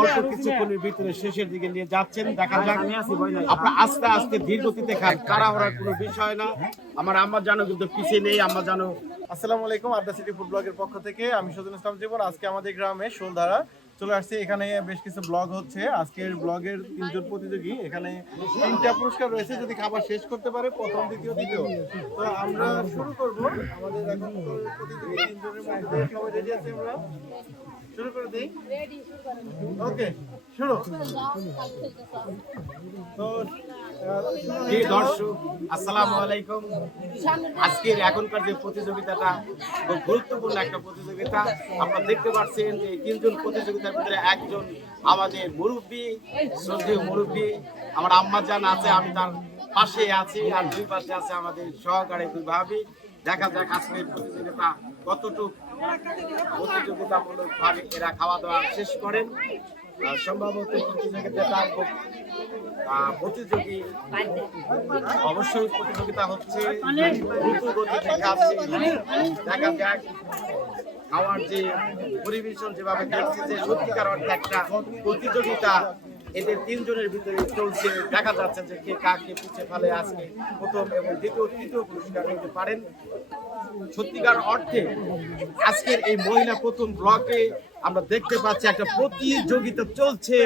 অল্প কিছুক্ষণের ভিতরে শেষের দিকে নিয়ে যাচ্ছেন, দেখা যাক। আপনার আস্তে আস্তে ধীর গতিতে খান তাড়াহুড়ার কোনো বিষয় না। আমার আম্মা জানো কিন্তু পিছিয়ে নেই, আম্মা জানো। আসসালামু আলাইকুম, আড্ডা সিটি ফুড ব্লগের পক্ষ থেকে। আমি সজল ইসলাম জীবন, আজকে আমাদের গ্রামে শোলধারা চলে আসছি। এখানে বেশ কিছু ব্লগ হচ্ছে। আজকের ব্লগের তিনজন প্রতিযোগী। এখানে তিনটা পুরস্কার রয়েছে যদি খাবার শেষ করতে পারে প্রথম দ্বিতীয় তৃতীয় তো আমরা শুরু করব। আমাদের এখন প্রতিযোগী তিনজনের মধ্যে সবাই রেডি আছে আমরা? শুরু করে দিই। ওকে শুরু তো দর্শক, আসসালামু আলাইকুম। আজকের এখনকার যে প্রতিযোগিতাটা, খুব গুরুত্বপূর্ণ একটা প্রতিযোগিতা। আপনারা দেখতে পাচ্ছেন যে তিনজন প্রতিযোগিতার ভিতরে একজন আমাদের মুরব্বী, শ্রদ্ধেয় মুরব্বী, আমার আম্মা জান আছে, আমি তার পাশে আছি, আর দুই পাশে আছে আমাদের সহকারী দুই ভাবি। দেখা যাক আজকের প্রতিযোগিতা কতটুকু প্রতিযোগিতামূলক ভাবে এরা খাওয়া দাওয়া শেষ করেন। সম্ভবত প্রতিযোগিতা প্রতিযোগী। অবশ্যই প্রতিযোগিতা হচ্ছে গতিতে খাওয়ার যে পরিবেশন যেভাবে দেখছি যে সত্যিকার অর্থে একটা প্রতিযোগিতা এদের তিনজনের ভিতরে চলছে, দেখা যাচ্ছে যে কে কাকে পিছিয়ে ফেলে আজকে প্রথম এবং দ্বিতীয়, তৃতীয় পুরস্কার নিতে পারেন। সত্যিকার অর্থে আজকের এই মহিলা প্রথম ব্লকে আমরা দেখতে পাচ্ছি একটা প্রতিযোগিতা চলছে।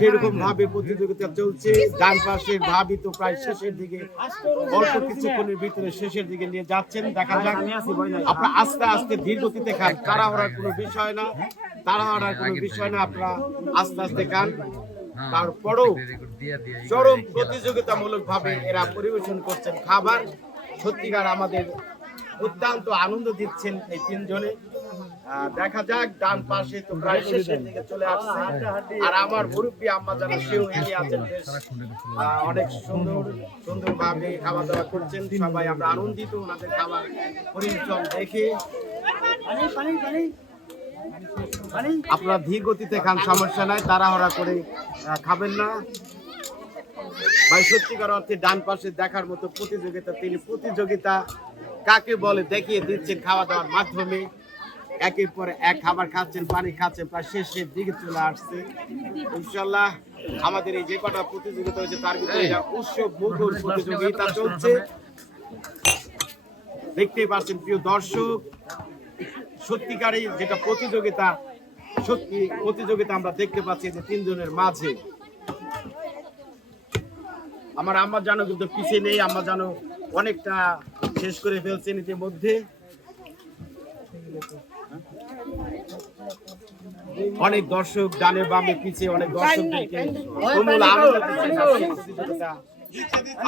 সেরকম ভাবে প্রতিযোগিতা চলছে। ডান পাশের ভাবি তো প্রায় শেষের দিকে, অল্প কিছুক্ষণের ভিতরে শেষের দিকে নিয়ে যাচ্ছেন। দেখা যাক, আপনারা আস্তে আস্তে ধীর গতিতে খান। তাড়াহুড়ার কোনো বিষয় না, তাড়াহুড়ার কোনো বিষয় না, আপনারা আস্তে আস্তে খান। তারপরেও চরম প্রতিযোগিতামূলক ভাবে এরা পরিবেশন করছেন খাবার। সত্যিকার আমাদের অত্যন্ত আনন্দ দিচ্ছেন এই তিনজনে। দেখা যাক ডান পাশে তো প্রায় শেষের দিকে চলে আসছে। আর আমার মুরব্বী আম্মা যেন সেও এগিয়ে আছেন বেশ। অনেক সুন্দর সুন্দর ভাবে খাওয়া দাওয়া করছেন। সবাই আমরা আনন্দিত ওনাদের খাবার পরিশ্রম দেখে। আপনারা ধীর গতিতে খান সমস্যা নাই তাড়াহড়া করে খাবেন না। ভাই সত্যিকার অর্থে ডান পাশে দেখার মতো প্রতিযোগিতা তিনি প্রতিযোগিতা কাকে বলে দেখিয়ে দিচ্ছেন খাওয়া দাওয়ার মাধ্যমে। একের পর এক খাবার খাচ্ছেন পানি খাচ্ছেন প্রায় শেষের দিকে চলে আসছে। ইনশাল্লাহ আমাদের এই যে কটা প্রতিযোগিতা হয়েছে তার ভিতরে উৎসব মুখর প্রতিযোগিতা চলছে। দেখতেই পাচ্ছেন প্রিয় দর্শক সত্যিকারই যেটা প্রতিযোগিতা সত্যি প্রতিযোগিতা আমরা দেখতে পাচ্ছি যে তিনজনের মাঝে। আমার আম্মা জানো কিন্তু পিছিয়ে নেই আম্মা জানো অনেকটা শেষ করে ফেলছেন ইতিমধ্যে। অনেক দর্শক ডানে বামে পিছিয়ে অনেক দর্শকদেরকে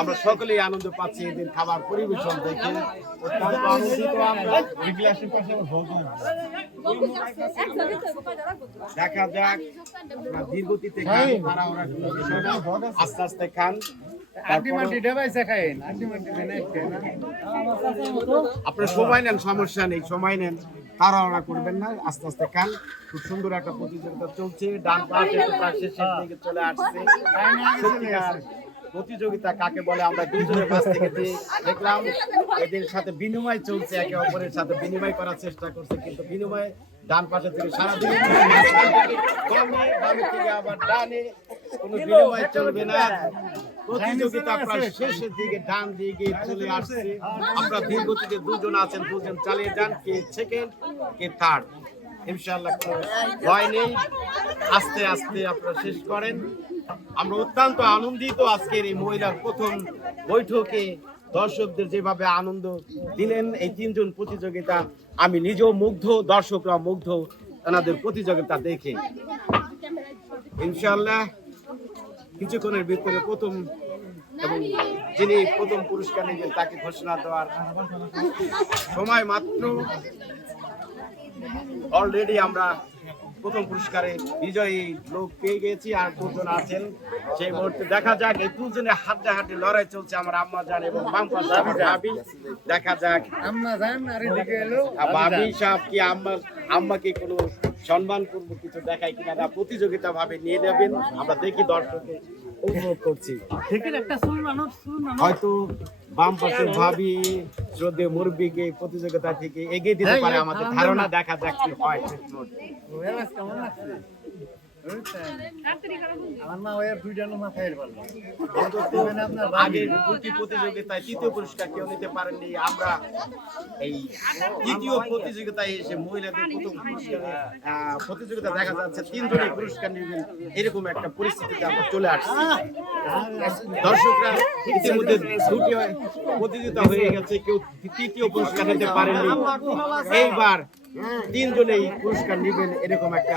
আমরা সকলেই আনন্দ পাচ্ছি এদের খাবার পরিবেশন দেখে। অত্যন্ত আনন্দিত আমরা দেখা যাক ধীরগতিতে খান তাড়াহুড়া কোনো বিষয় না। আস্তে আস্তে খান। আপনার সময় নেন সমস্যা নেই সময় নেন। তাড়াহুড়া করবেন না আস্তে আস্তে খান। খুব সুন্দর একটা প্রতিযোগিতা চলছে ডান পাশে শেষের দিকে চলে আসছে। প্রতিযোগিতা কাকে বলে আমরা দুজনের কাছ থেকে দেখলাম, এদের সাথে বিনিময় চলছে, একে অপরের সাথে বিনিময় করার চেষ্টা করছে, কিন্তু বিনিময় ডান পাশে থেকে সারাদিন থেকে আবার ডানে, কোনো বিনিময় চলবে না। প্রতিযোগিতা শেষের দিকে ডান চলে আসছে। আমরা ধীরগতিতে দুজন আছেন, দুজন চালিয়ে যান, কে সেকেন্ড কে থার্ড ইনশাআল্লাহ কোনো ভয় নেই। আস্তে আস্তে আপনারা শেষ করেন। আমরা অত্যন্ত আনন্দিত আজকের এই মহিলার প্রথম বৈঠকে দর্শকদের যেভাবে আনন্দ দিলেন, এই তিনজন প্রতিযোগিতা আমি নিজেও মুগ্ধ, দর্শকরা মুগ্ধ, এনাদের প্রতিযোগিতা দেখে। ইনশাআল্লাহ কিছুক্ষণের ভিতরে প্রথম এবং যিনি প্রথম পুরস্কার নেবেন তাকে ঘোষণা দেওয়ার সময় মাত্র অলরেডি আমরা প্রথম পুরস্কারে বিজয়ী লোক পেয়ে গেছি আর দুজন আছেন সেই মুহূর্তে দেখা যাক। এই দুজনে হাড্ডা হাড্ডি লড়াই চলছে আমার আম্মা জান এবং বাম্পা দাবি দাবি ভাবি দেখা যাক। আর এদিকে এলো। ভাবি সাহেব কি আম্মা আম্মা কি কোনো সম্মান করব কিছু দেখায় কিনা না প্রতিযোগিতা ভাবে নিয়ে নেবেন আমরা দেখি দর্শকে উপভোগ করছি হয়তো বাম পাশে ভাবি শ্রদ্ধে মুরব্বীকে প্রতিযোগিতা থেকে এগিয়ে দিতে পারে আমাদের ধারণা দেখা যাক কি হয়। তৃতীয় পুরস্কার নিতে পুরস্কারে প্রতিযোগিতা এরকম একটা পরিস্থিতিতে আমরা চলে আসছি। দর্শকরা ইতিমধ্যে দুটি প্রতিযোগিতা হয়ে গেছে। কেউ তৃতীয় পুরস্কার নিতে পারেনি। এইবার তিনজনেই পুরস্কার নেবেন। এরকম একটা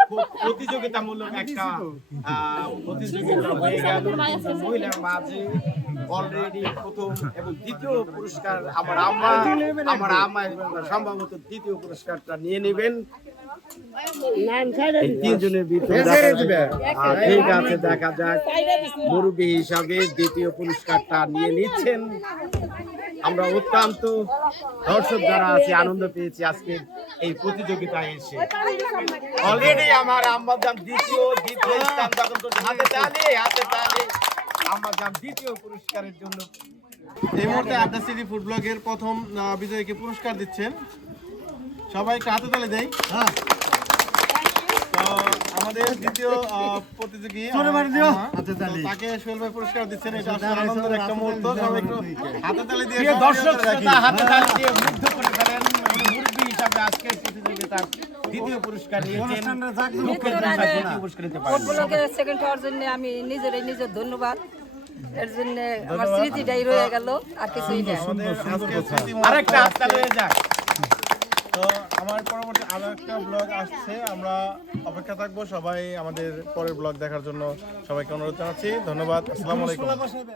খুব প্রতিযোগিতামূলক একটা আহ, প্রতিযোগিতা হয়ে গেল মহিলার মাঝে অলরেডি প্রথম এবং দ্বিতীয় পুরস্কার আমার আম্মা আমার আম্মা সম্ভবত দ্বিতীয় পুরস্কারটা নিয়ে নেবেন। তিনজনের ভিতরে দেখা যাক। আহ, ঠিক আছে দেখা যাক। মুরব্বী হিসাবে দ্বিতীয় পুরস্কারটা নিয়ে নিচ্ছেন। আমরা অত্যন্ত দর্শক যারা আছে আনন্দ পেয়েছি আজকে এই প্রতিযোগিতায় এসে। অলরেডি আমার আম্মাজান দ্বিতীয় দ্বিতীয় স্থান দখল করছে। হাতে তালি হাতে তালি। আম্মাজান দ্বিতীয় পুরস্কারের জন্য এই মুহূর্তে আড্ডা সিটি ফুড ব্লগের প্রথম বিজয়ীকে পুরস্কার দিচ্ছেন। সবাই একটা হাতে তালে দেই। তো আমাদের দ্বিতীয় প্রতিযোগী। তাকে সোহেল ভাই পুরস্কার দিচ্ছেন এটা আসলে আনন্দের একটা মুহূর্ত। সবাই একটু হাতে তালি দিয়ে দর্শক হাতে শ্রোতা হাতে তালি দিয়ে মুগ্ধ করে ফেলেন মুরব্বী হিসাবে আজকের প্রতিযোগিতার দ্বিতীয় পুরস্কার নিয়েছেন। পুরস্কার পারেন? ফুটবলকে সেকেন্ড হওয়ার জন্য আমি নিজেরই নিজের ধন্যবাদ। এর জন্য আমার স্মৃতিটাই রয়ে গেল আর কিছুই না আরেকটা হাততালি হয়ে যাক। তো আমার পরবর্তী আরও একটা ব্লগ আসছে, আমরা অপেক্ষা থাকব সবাই আমাদের পরের ব্লগ দেখার জন্য। সবাইকে অনুরোধ জানাচ্ছি, ধন্যবাদ, আসসালামু আলাইকুম।